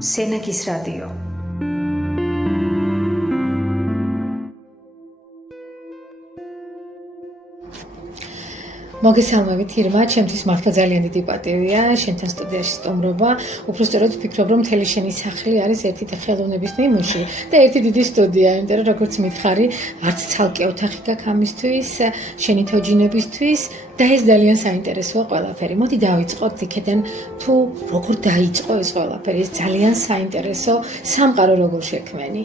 სენაკის რადიო. მოგესალმებით ირმა, ჩემთვის მართლა ძალიან დიდი პატივია შენთან სტუდიაში სტუმრობა. უბრალოდ ვფიქრობ, რომ მთელი შენი სახლი არის ერთი ხელოვნების ნიმუში და ერთი დიდი სტუდია, იმიტომ რომ როგორც მითხარი, არც ცალკე ოთახი გაქვს ამისთვის, შენი თოჯინებისთვის და ეს ძალიან საინტერესოა ყველაფერი. მოდი დავიწყოთ იქიდან, თუ როგორ დაიწყო ეს ყველაფერი, ეს ძალიან საინტერესო სამყარო როგორ შექმენი.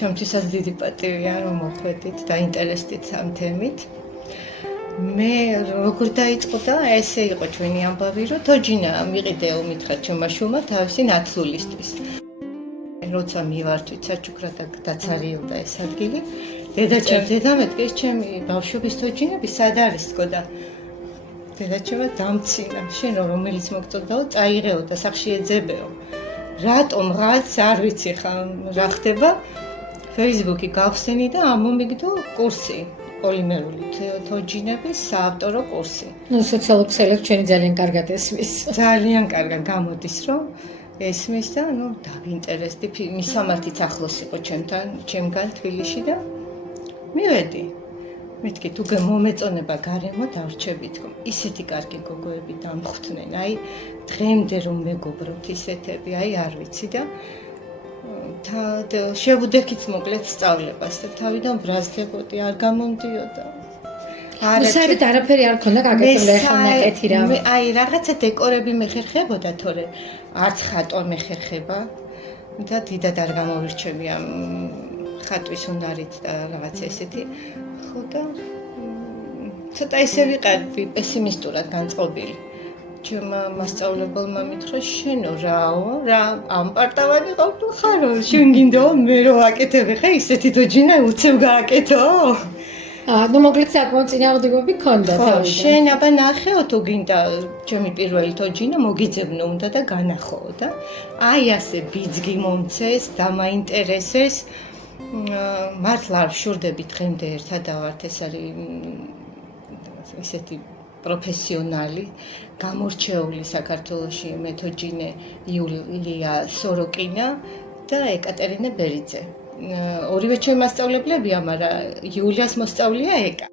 ჩემთვისაც დიდი პატივია, რომ მოხვედით და ინტერესდით ამ თემით. მე როგორ დაიწყო და ესე იყო ჩვენი ამბავი, რომ თოჯინა მიყიდეო მითხრა ჩემმა შვილმა თავისი ნათლულისთვის. როცა მივართვით საჩუქრად და დაცარიელდა ეს ადგილი, დედამეთქეს ჩემი ბავშვობის თოჯინები სად არის თქო და დედაჩემმა დამცინა, შენო რომელიც მოგწოდაო, წაიღეო და სახში ეძებეო. რატომ რაც არ ვიცი ხა რა ხდება. Facebook-ი გავხსენი და ამომიგდო კურსი, პოლიმერული თოჯინების საავტორო კურსი. სოციალურ ქსელებს ჩვენი ძალიან კარგად ესმის. ძალიან კარგად გამოდის, რომ ესმის და დავინტერესდი, მისამართიც ახლოს იყო ჩემგან თბილისში და მივედი. მეთქი თუ მომეწონება გარემო დავრჩები თქო. ისეთი კარგი გოგოები დამხვდნენ, აი დღემდე რომ მეგობრობთ ისეთები, აი არ ვიცი და შევუდექით მოკლედ სწავლებას და თავიდან ბრაზდებოდი, არ გამომდიოდა. საერთოდ არაფერი არ ქონდა გაკეთებული ახლა ნაკეთი რა. აი რაღაცა დეკორები მეხერხებოდა, თორე არც ხატვა მეხერხება და დიდად არ გამოვირჩევი ამ ხატვის უნარით და რაღაცა ესეთი. ხო და ცოტა ესე ვიყავი პესიმისტურად განწყობილი. ჩემმა მასწავლებელმა მითხრა, შენო რა ამპარტავანი ყავ თუ ხარო, შენ გინდო მე რო აკეთებ ხა ისეთი თოჯინა უცებ გააკეთო? მოკლედ საკმაოდ წინააღმდეგობები ქონდა თავიდან. შენ აბა ნახეო თუ გინდა ჩემი პირველი თოჯინა მოგიძებნო უნდა და განახოო და აი ასე ბიძგი მომცეს და მაინტერესეს. მართლა არ ვშურდები დღემდე ერთად დავართ, ეს არის ისეთი პროფესიონალი, გამორჩეული საქართველოში მეთოჯინე იულია სოროკინა და ეკატერინე ბერიძე. ორივე ჩემი მასწავლებლებია, მაგრამ იულიას მოსწავლია ეკა.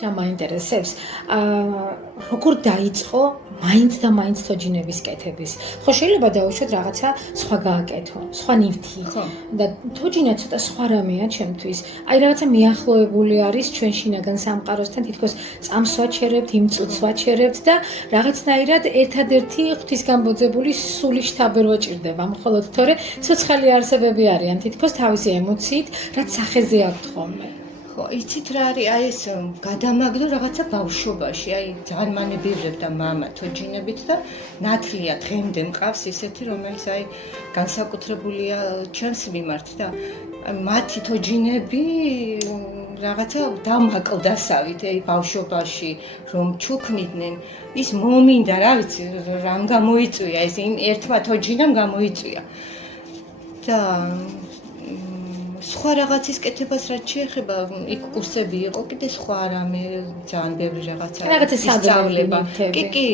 მაინტერესებს, როგორ დაიწყო მაინც და მაინც თოჯინების კეთების. ხო შეიძლება დავუშვათ რაღაცა სხვა გააკეთო, სხვა ნივთი. და თოჯინა ცოტა სხვა რამეა ჩემთვის. აი რაღაცა მიახლოებული არის ჩვენ შინაგან სამყაროსთან, თითქოს წამს ვაჩერებთ, იმ წუთს ვაჩერებთ და რაღაცნაირად ერთადერთი ღვთისგამბოძებული სული შთაბერ ვაჭირდება. მხოლოდ თორე ცოცხალი არსებები არიან, თითქოს თავისი ემოციით, რაც სახეზე აქვთ ხოლმე. იცით რა არის, აი ეს გადამაგდო რაღაცა ბავშვობაში, აი ძალიან მანებივრებდა მამა თოჯინებით და ნათლია დღემდე მყავს ისეთი, რომელიც აი განსაკუთრებულია ჩემს მიმართ და მათი თოჯინები რაღაცა დამაკლდასავით, აი ბავშვობაში რომ ჩუქნიდნენ, ის მომინდა, რა ვიცი, რამ გამოიწვია, ეს ერთმა თოჯინამ გამოიწვია. და სხვა რაღაცის კეთებას რაც შეეხება, იქ კურსები იყო, კიდე სხვა რამე, ძალიან ბევრი რაღაცა სწავლება. კი,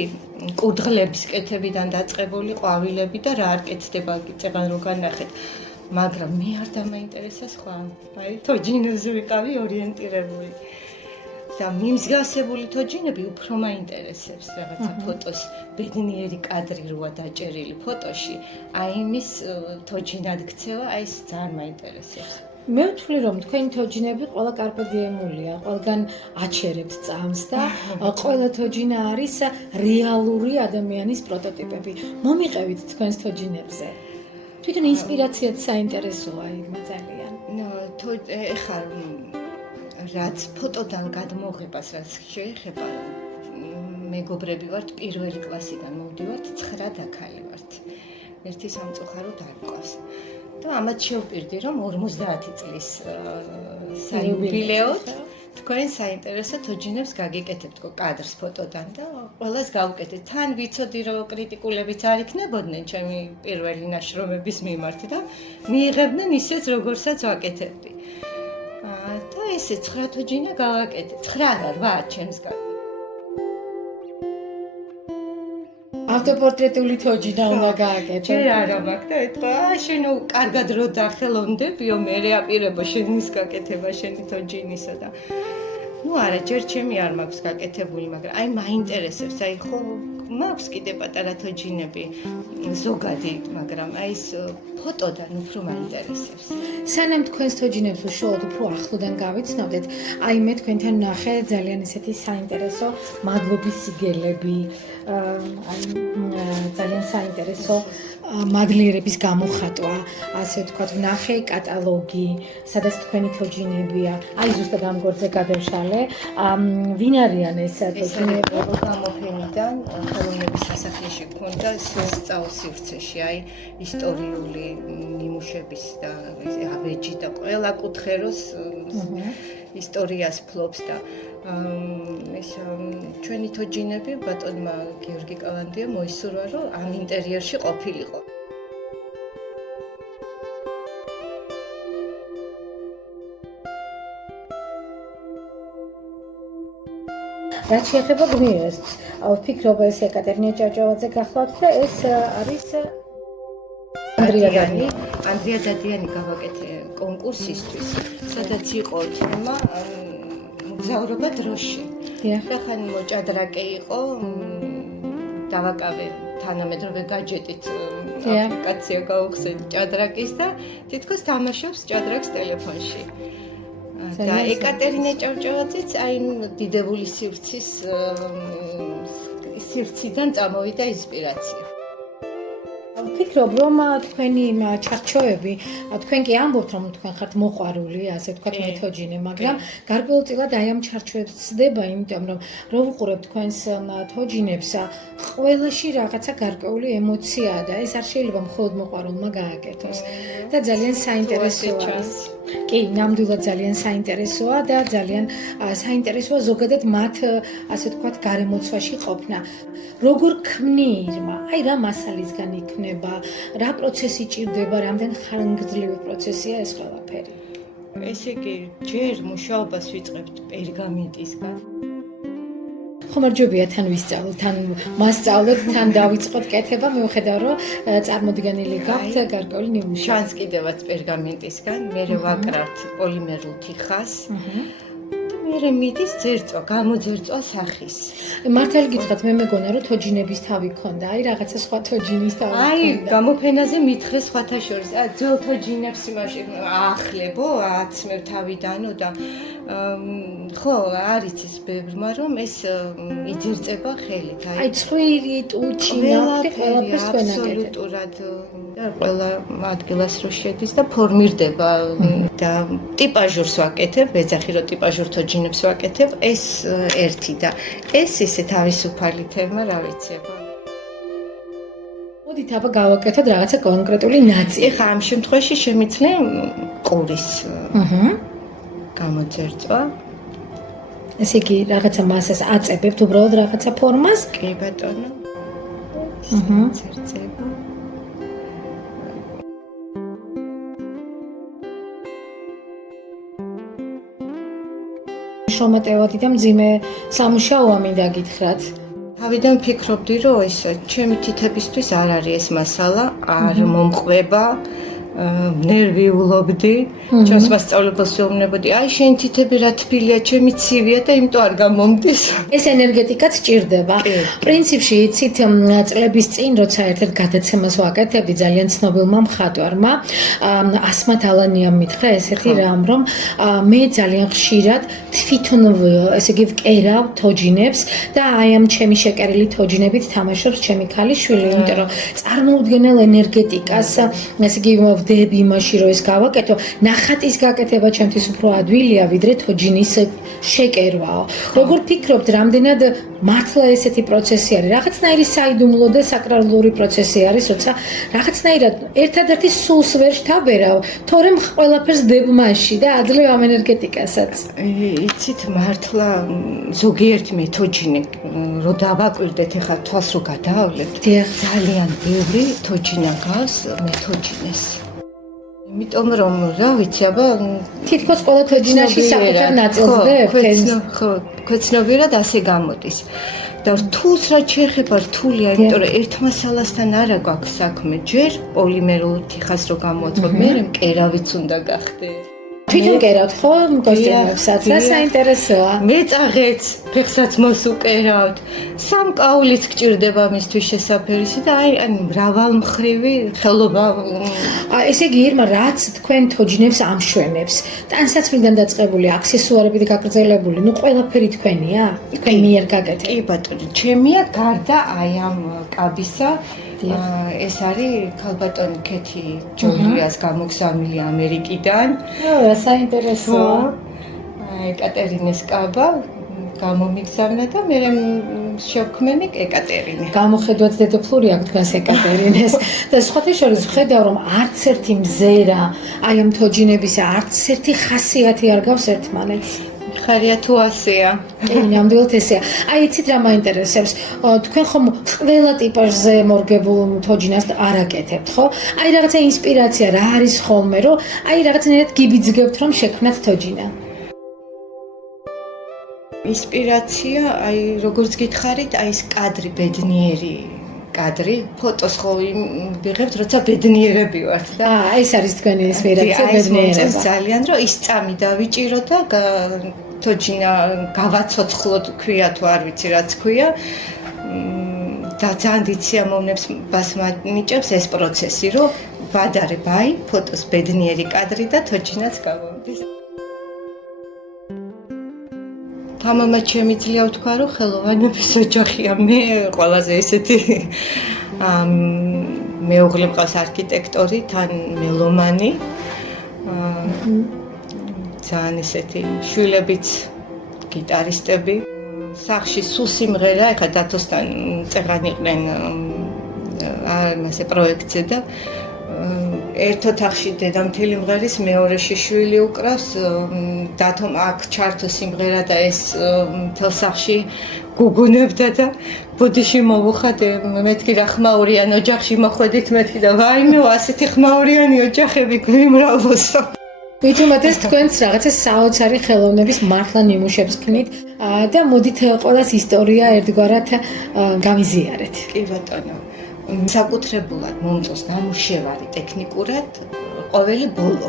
კურდღლების კეთებიდან დაწყებული, ყვავილები და რა არ კეთდება, წეგან რო განახეთ. მაგრამ მე არ დამაინტერესა სხვა. აი, თოჯინებზე ვიყავი ორიენტირებული. და მიმსგავსებული თოჯინები უფრო მაინტერესებს, რაღაცა ფოტოს ბედნიერი კადრი როა დაჭერილი ფოტოში, აი იმის თოჯინად ქცევა, აი ეს ძალიან მაინტერესებს. მე ვთვლი რომ თქვენი თოჯინები ყველა კარპედიემულია, ყველგან აჩერებთ წამს და ყველა თოჯინა არის რეალური ადამიანის პროტოტიპები. მომიყევით თქვენს თოჯინებზე. თვითონ ინსპირაციაც საინტერესოა ირმა ძალიან. ეხლა რაც ფოტოდან გადმოღებას რაც შეეხება, მეგობრები ვართ, პირველი კლასიდან მოვდივართ, 9 დაქალი ვართ. ერთი სამწუხაროდ არ მყავს. და ამათ შევპირდი, რომ 50 წლის საიუბილეოდ თქვენ საინტერესო თოჯინებს გაგიკეთებთ კადრს ფოტოდან და ყველას გავუკეთეთ. თან ვიცოდი, რომ კრიტიკულებიც არ იქნებოდნენ ჩემი პირველი ნაშრომების მიმართ და მიიღებდნენ ისეც, როგორცაც ვაკეთებდი. და ესე 9 თოჯინა გავაკეთე. 9 რა 8 ჩემს გაკეთე. ავტოპორტრეტული თოჯინა უნდა გააკეთო. ჯერ არა მაქვს და ეთქვა, შენო კარგად რო დახელოვნდებიო, მე აპირებო შენის გაკეთება შენი თოჯინისა და ну არა, ჯერ ჩემი არ მაქვს გაკეთებული, მაგრამ აი მაინტერესებს, აი ხო მაქვს კიდე პატარა თოჯინები ზოგადი, მაგრამ აი ეს ფოტოდან უფრო მაინტერესებს. სანამ თქვენს თოჯინებს უშუალოდ უფრო ახლოდან გავიცნობდეთ, აი მე თქვენთან ნახე ძალიან ისეთი საინტერესო მადლობის სიგელები, აი ძალიან საინტერესო მადლიერების გამოხატვა, ასე ვთქვათ, ვნახე კატალოგი, სადაც თქვენი თოჯინებია. აი ზუსტად ამ გვერდზე გადავშალე. ვინ არიან ეს თოჯინები? გამოფენიდან ხელოვნების სასახლეში გქონდა სწავლის სივრცეში, აი ისტორიული ნიმუშების და ავეჯი და ყველა კუთხეროს ისტორიას ფლობს და ეს ჩვენი თოჯინები ბატონმა გიორგი კალანდიამ მოისურვა, რომ ამ ინტერიერში ყოფილიყო. რაც შეეხება გმირს, ვფიქრობ ეს ეკატერინე ჭავჭავაძე გახლავთ და ეს არის ანდრია დადიანი გავაკეთე კონკურსისთვის, სადაც იყო თემა მგზავრობა დროში. და ხან მოჭადრაკე იყო, დავაკავე თანამედროვე გაჯეტით აპლიკაცია გავუხსნე ჭადრაკის და თითქოს თამაშობს ჭადრაკს ტელეფონში. და ეკატერინე ჭავჭავაძეც აი დიდებული სივრციდან წამოვიდა ინსპირაცია. ვფიქრობ, რომ თქვენი ჩარჩოები, თქვენ კი ამბობთ, რომ თქვენ ხართ მოყვარული, ასე ვთქვათ, მეთოჯინე, მაგრამ გარკვეულწილად აი ამ ჩარჩოებს ცდება, იმიტომ რომ რო ვუყურებ თქვენს თოჯინებს, ყველაში რაღაცა გარკვეული ემოციაა და ეს არ შეიძლება მხოლოდ მოყვარულმა გააკეთოს. და ძალიან საინტერესოა. კი, ნამდვილად ძალიან საინტერესოა და ძალიან საინტერესოა ზოგადად მათ, ასე ვთქვათ, გარემოცვაში ყოფნა. როგორ ქმნიერმა, აი რა მასალისგან იქნება, რა პროცესი ჭირდება, რამდენ ხანგრძლივი პროცესია ეს ყველაფერი. ესე იგი, ჯერ მუშაობას ვიწყებთ პერგამენტისგან. ხომარჯობია თან ვისწავლოთ, თან მასწავლოთ, თან დავიწყოთ კეთება, მიუხედავ რომ წარმოდგენილი გაქვთ გარკვეული ნიმუში. შანს კიდევაც პერგამენტისგან, მერე ვაკრავთ პოლიმერულ თიხას. მერე მიდის ძერწვა, გამოძერწვა სახის. მართალი გითხრათ, მე მეგონა რომ თოჯინების თავი ქონდა, აი რაღაცა სხვა თოჯინის თავი ქონდა. აი, გამოფენაზე მითხრეს სხვათა შორის, ძველ თოჯინებს იმაში აახლებო, აცმევ თავიდანო და ხო, არის ის ბევრმა რომ ეს იძერწება ხელით. აი, ცხვირი, ტუჩი, ნაფთი, ყველაფერს თქვენ აკეთებთ. აბსოლუტურად ყველა ადგილას რო შედის და ფორმირდება და ტიპაჟურს ვაკეთებ, ეძახი რომ ტიპაჟურ თოჯინებს ვაკეთებ, ეს ერთი და ეს ისე თავისუფალი თემა, რა ვიცი აბა. მოდით აბა გავაკეთოთ რაღაცა კონკრეტული ნაწილი. ეხა ამ შემთხვევაში შემიძლია ყურის გამოძერწვა. ესე იგი, რაღაცა მასას აწებებთ უბრალოდ რაღაცა ფორმას? კი ბატონო. წერწება. შრომატევადი და მძიმე სამუშაოა მინდა გითხრათ. თავიდან ფიქრობდი, რომ ეს ჩემი თითებისთვის არ არის ეს მასალა, არ მომყვება, ნერვიულობდი, ჩემს მასწავლებელს ვეუბნებოდი, აი შენ თითები რა თბილია, ჩემი ცივია და იმიტომ არ გამომდის. ეს ენერგეტიკაც ჭირდება. პრინციპში იცით, წლების წინ, როცა ერთ-ერთ გადაცემას ვაკეთებდი ძალიან ცნობილმა მხატვარმა, ასმათ ალანიამ მითხრა ესეთი რამ, რომ მე ძალიან ხშირად თვითონ ესე იგი ვკერავ თოჯინებს და აი ამ ჩემი შეკერილი თოჯინებით თამაშობს ჩემი ქალიშვილი, იმიტომ რომ წარმოუდგენელ ენერგეტიკას, ესე იგი ვდები იმაში, რომ ეს გავაკეთო, ნახატის გაკეთება ჩემთვის უფრო ადვილია, ვიდრე თოჯინის შეკერვაო. როგორ ფიქრობთ, რამდენად მართლა ესეთი პროცესი არის? რაღაცნაირი საიდუმლო და საკრალური პროცესი არის, როცა რაღაცნაირად ერთადერთი სულს ვერ შთაბერავ, თორემ ყველაფერს დებ მასში და აძლევ ამ ენერგეტიკასაც. იცით, მართლა ზოგიერთი მეთოჯინე რო დავაკვირდეთ, ეხლა თვალს რო გადაავლებთ, ძალიან ბევრი თოჯინა გავს მეთოჯინეს. იმიტომ რომ რა ვიცი, აბა თითქოს ყველა თოჯინაში საკუთარ ნაწილს დებთ. ხო, ქვეცნობიერად ასე გამოდის. და რთულს რაც შეეხება რთულია, იმიტომ რომ ერთ მასალასთან არა გვაქვს საქმე, ჯერ პოლიმერულ თიხას რო გამოაწყობ, მე მკერავიც უნდა გახდე. თვითონ კერავთ ხო კოსტიუმებსაც და საინტერესოა. მე წაღეც ფეხსაც მოსუკერავთ. სამკაულიც გჭირდება მისთვის შესაფერისი და აი მრავალმხრივი ხელობა. ესე იგი ირმა რაც თქვენ თოჯინებს ამშვენებს, ტანსაცმლიდან დაწყებული, აქსესუარებით გაგრძელებული, ნუ ყველაფერი თქვენია? თქვენ მიერ გაკეთეთ? კი ბატონო, ჩემია გარდა აი ამ კაბისა ეს არის ქალბატონი ქეთი ჯოლიას გამოგზავნილი ამერიკიდან. საინტერესოა. ეკატერინეს კაბა გამომიგზავნა და მე შევქმენი ეკატერინე. გამოხედვაც დედოფლური აქვს თქვენს ეკატერინეს და სხვათა შორის ვხედავ რომ არც ერთი მზერა აი ამ თოჯინების არც ერთი ხასიათი არ გავს ერთმანეთს. ხარია თუ ასეა. ნამდვილად ესეა. აი იცით რა მაინტერესებს? თქვენ ხომ ყველა ტიპაჟზე მორგებულ თოჯინას არ აკეთებთ, ხო? აი რაღაცა ინსპირაცია რა არის ხოლმე, რომ აი რაღაცნაირად გიბიძგებთ რომ შექმნათ თოჯინა. ინსპირაცია, აი როგორც გითხარით, აი ეს კადრი ბედნიერი კადრი, ფოტოს ხო ვიღებთ, როცა ბედნიერები ვართ და ეს არის თქვენი ინსპირაცია ბედნიერება. ძალიან რომ ის წამი დავიჭირო და თოჯინა გავაცოცხლოთ, ქვია თუ არ ვიცი რაც ქვია. და ძალიან დიდ სიამოვნებას მასმანიჭებს ეს პროცესი, რომ ვადარებ აი ფოტოს ბედნიერი კადრი და თოჯინაც გავამდის. თამამად შემიძლია ვთქვა, რომ ხელოვანების ოჯახია. მე ყველაზე ესეთი მეუღლე მყავს არქიტექტორი, თან მელომანი. ძალიან ესეთი შვილებიც გიტარისტები. სახში სულ სიმღერა, ეხლა დათოსთან წეღან იყვნენ ამასე პროექტზე და ერთ ოთახში დედამთილი მღერის მეორეში შვილი უკრავს, დათომ აქ ჩართო სიმღერა და ეს მთელ სახში გუგუნებდა და ბუდიში მოვუხადე, მეთქი რა ხმაურიან ოჯახში მოხვედით მეთქი და ვაიმე, ასეთი ხმაურიანი ოჯახები გვიმრავლოსო. ვიტუმატეს თქვენც რაღაცა საოცარი ხელოვნების მართლა ნიმუშებს ქნით და მოდით ყველას ისტორია ერთგვარად გამიზიარეთ. კი ბატონო. საკუთრებულად მომწონს ნამუშევარი ტექნიკურად ყოველი ბოლო.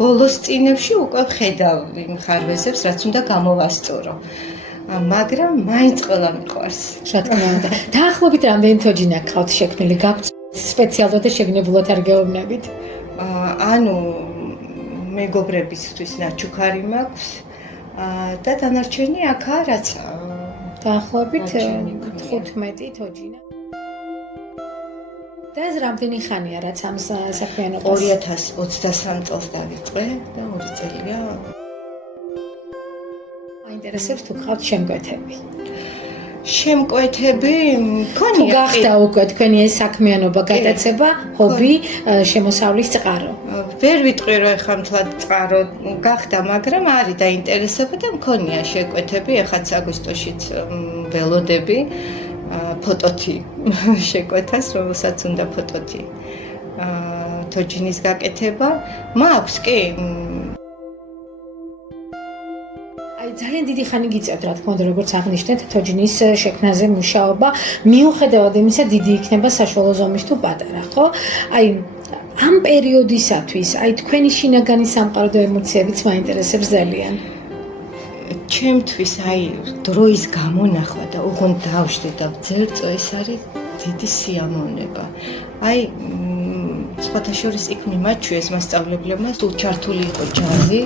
ბოლოს წინებში უკვე ხედავ იმ ხარვეზებს, რაც უნდა გამოვასწორო. მაგრამ მაინც ყველა მიყვარს. რა თქმა უნდა. დაახლოებით რამდენი თოჯინა გყავთ შექმნილი? გაქვთ სპეციალურად და შეგნებულად არ გეუბნებით? ანუ მეგობრებისთვის ნაჩუქარი მაქვს და დანარჩენი აქა რაც დაახლოებით 15 თოჯინა. და ეს რამდენი ხანია რაც ამ საქმიანობას 2023 წელს დავიწყე და 2 წელია. მაინტერესებს თუ გყავთ შემკვეთები. შემკვეთები მქონია. თუ გახდა უკვე თქვენი ეს საქმიანობა გატაცება, ჰობი, შემოსავლის წყარო. ვერ ვიტყვი რომ ეხლა მთლად წყარო გახდა, მაგრამ არის დაინტერესება და მქონია შეკვეთები, ეხაც აგვისტოშიც ველოდები. ფოტოთი შეკვეთას, რომელსაც უნდა ფოტოთი თოჯინის გაკეთება. მაქვს კი აი ძალიან დიდი ხანი გიწევთ რა თქმა უნდა როგორც აღნიშნეთ თოჯინის შექმნაზე მუშაობა მიუხედავად იმისა დიდი იქნება საშუალო ზომის თუ პატარა, ხო? აი ამ პერიოდისათვის აი თქვენი შინაგანი სამყარო და ემოციებიც მაინტერესებს ძალიან. ჩემთვის აი დროის გამონახვა და უგონ დავშდე და ვძერწო ეს არის დიდი სიამოვნება. აი სხვათა შორის იქ მიმაჩვიეს მასწავლებლებმა თუ ჩართული იყო ჯაზი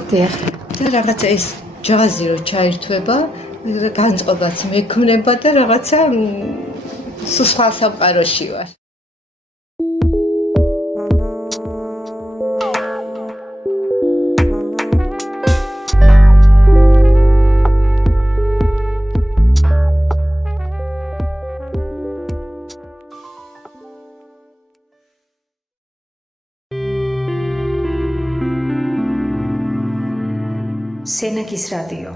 და რაღაცა ეს ჯაზი რო ჩაირთვება, განწყობაც მექმნება და რაღაცა სხვა სამყაროში ვარ. სენაკის რადიო.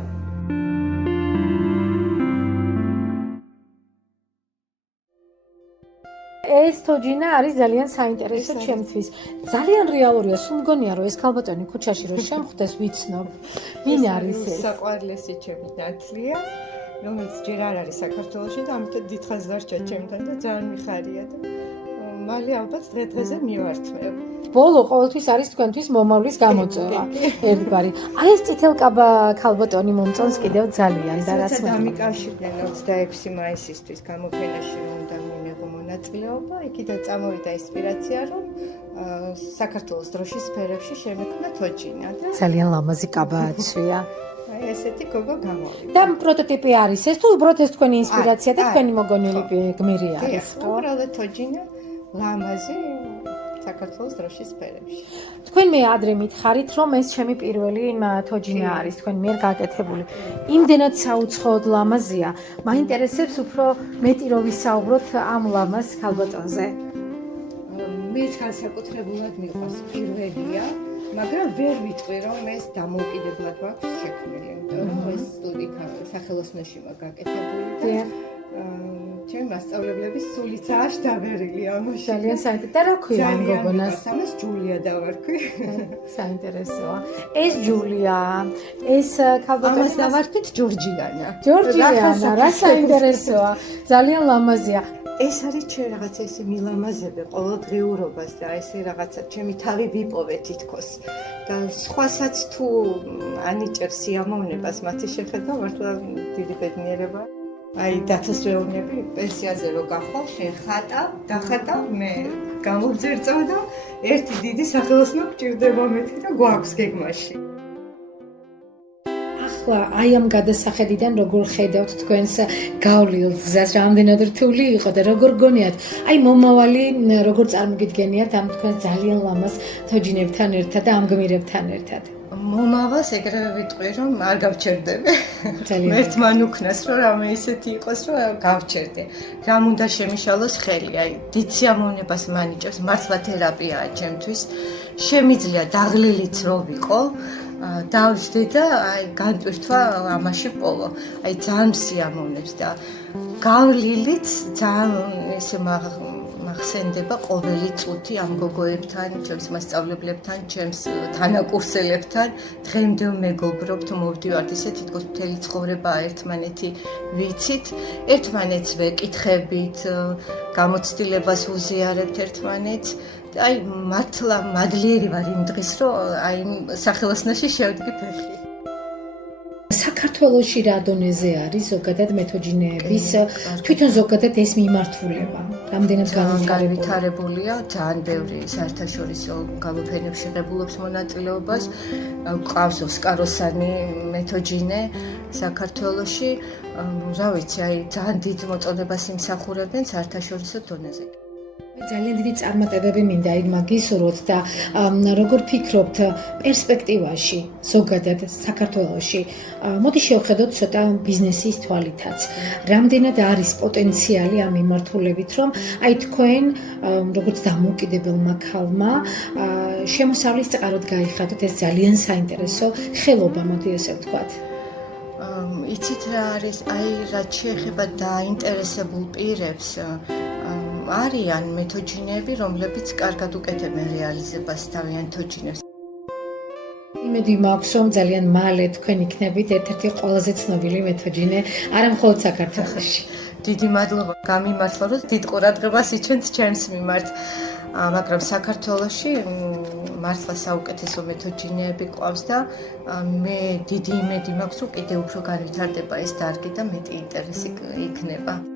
ეს თოჯინა არის ძალიან საინტერესო ჩემთვის. ძალიან რეალურია, სულ მგონია რომ ეს ქალბატონი ქუჩაში რო შემხვდეს ვიცნობ. ვინ არის ეს? საყვარლესი ჩემი ნათლია. რომელიც ჯერ არ არის საქართველოში და ამიტომ დიდხანს დარჩა ჩემთან და ძალიან მიხარია და მალე ალბათ დღე-დღეზე მივართმევ. ბოლო ყოველთვის არის თქვენთვის მომავლის გამოწვევა. ერთგვარი. აი ეს წითელკაბა ქალბატონი მომწონს კიდევ ძალიან და რაც დამიკავშირდნენ 26 მაისისთვის გამოფენაში უნდა მიიღო მონაწილეობა, იქიდან წამოვიდა ინსპირაცია, რომ საქართველოს დროშის სფეროში შემექმნა თოჯინა და ძალიან ლამაზი კაბააცია. აი ესეთი გოგო გამოვიდა. და პროტოტიპი არის ეს თუ უბრალოდ ეს თქვენი ინსპირაცია და თქვენი მოგონილი გმირი არის, ხო? უბრალოდ თოჯინა ლამაზი საქართველოს დროშის სფერებში. თქვენ მე ადრე მითხარით, რომ ეს ჩემი პირველი თოჯინა არის თქვენ მიერ გაკეთებული. იმდენად საუცხოოდ ლამაზია. მაინტერესებს უფრო მეტი რო ვისაუბროთ ამ ლამაზ ქალბატონზე. მეც განსაკუთრებულად მიყვარს პირველია, მაგრამ ვერ ვიტყვი რომ ეს დამოუკიდებლად გვაქვს შექმნილი, იმიტომ რომ ეს სტუდია სახელოსნოში მაგაკეთებული და ჩემი მასწავლებლების სულიცაა შთაბერილი ამაში. ძალიან საინტერესო. და რა ქვია ამ გოგონას? ამას ჯულია დავარქვი. საინტერესოა. ეს ჯულია, ეს ქალბატონი ამას დავარქვით ჯორჯიანა. ჯორჯიანა, რა საინტერესოა. ძალიან ლამაზია. ეს არის ჩემ რაღაცა ესე მილამაზები ყოველდღიურობას და ესე რაღაცა ჩემი თავი ვიპოვე თითქოს და სხვასაც თუ ანიჭებს სიამოვნებას მათი შეხედვა მართლა დიდი ბედნიერება. აი დათოსვეუნები პენსიაზე რო გახვალ შენ დახატა მე გამოვძერწო და ერთი დიდი სახელოსნო გჭირდება მეთქი და გვაქვს გეგმაში. ახლა აი ამ გადასახედიდან როგორ ხედავთ თქვენს გავლილ გზას, რამდენად რთული იყო და როგორ გონიათ? აი მომავალი როგორ წარმოგიდგენიათ ამ თქვენ ძალიან ლამაზ თოჯინებთან ერთად და ამ გმირებთან ერთად? მომავალს ეგრევე ვიტყვი რომ არ გავჩერდები. ძალიან ერთმან უქნას რომ რამე ისეთი იყოს რომ გავჩერდე. რამ უნდა შემიშალოს ხელი, აი დიდ სიამოვნებას მანიჭებს, მართლა თერაპიაა ჩემთვის. შემიძლია დაღლილიც რო ვიყო, დავждე და აი განტვირთვა ამაში პოვო. აი ძალიან სიამოვნებს და გავლილიც ძალიან ესე მახსენდება ყოველი წუთი ამ გოგოებთან, ჩემს მასწავლებლებთან, ჩემს თანაკურსელებთან. დღემდე მეგობრობთ, მოვდივართ ისე თითქოს მთელი ცხოვრება ერთმანეთი ვიცით, ერთმანეთს ვეკითხებით, გამოცდილებას ვუზიარებთ ერთმანეთს. აი მართლა მადლიერი ვარ იმ დღის, რომ აი სახელოსნოში შევდგი ფეხი. საქართველოში რა დონეზე არის ზოგადად მეთოჯინეების თვითონ ზოგადად ეს მიმართულება? რამდენად განვითარებულია, ძალიან ბევრი საერთაშორისო გამოფენებში ღებულობს მონაწილეობას. ყავს ოსკაროსანი მეთოჯინე საქართველოში. რა ვიცი, აი ძალიან დიდ მოწოდებას იმსახურებენ საერთაშორისო დონეზე. ძალიან დიდი წარმატებები მინდა იქ მაგისურვოთ და როგორ ფიქრობთ პერსპექტივაში ზოგადად საქართველოში მოდი შევხედოთ ცოტა ბიზნესის თვალითაც რამდენად არის პოტენციალი ამ მიმართულებით რომ აი თქვენ როგორც დამოუკიდებელმა ქალმა შემოსავლის წყაროდ გაიხადოთ ეს ძალიან საინტერესო ხელობა მოდი ესე ვთქვათ იცით რა არის აი რაც შეეხება დაინტერესებულ პირებს არიან მეთოჯინეები, რომლებიც კარგად უკეთებენ რეალიზებას თავიანთ თოჯინებს. იმედი მაქვს, რომ ძალიან მალე თქვენ იქნებით ერთ-ერთი ყველაზე ცნობილი მეთოჯინე, არა მხოლოდ საქართველოში. დიდი მადლობა გამიმართლა, რომ დიდ ყურადღებას იჩენთ ჩემს მიმართ. მაგრამ საქართველოში მართლა საუკეთესო მეთოჯინეები ყავს და მე დიდი იმედი მაქვს, რომ კიდევ უფრო განვითარდება ეს დარგი და მეტი ინტერესი იქნება.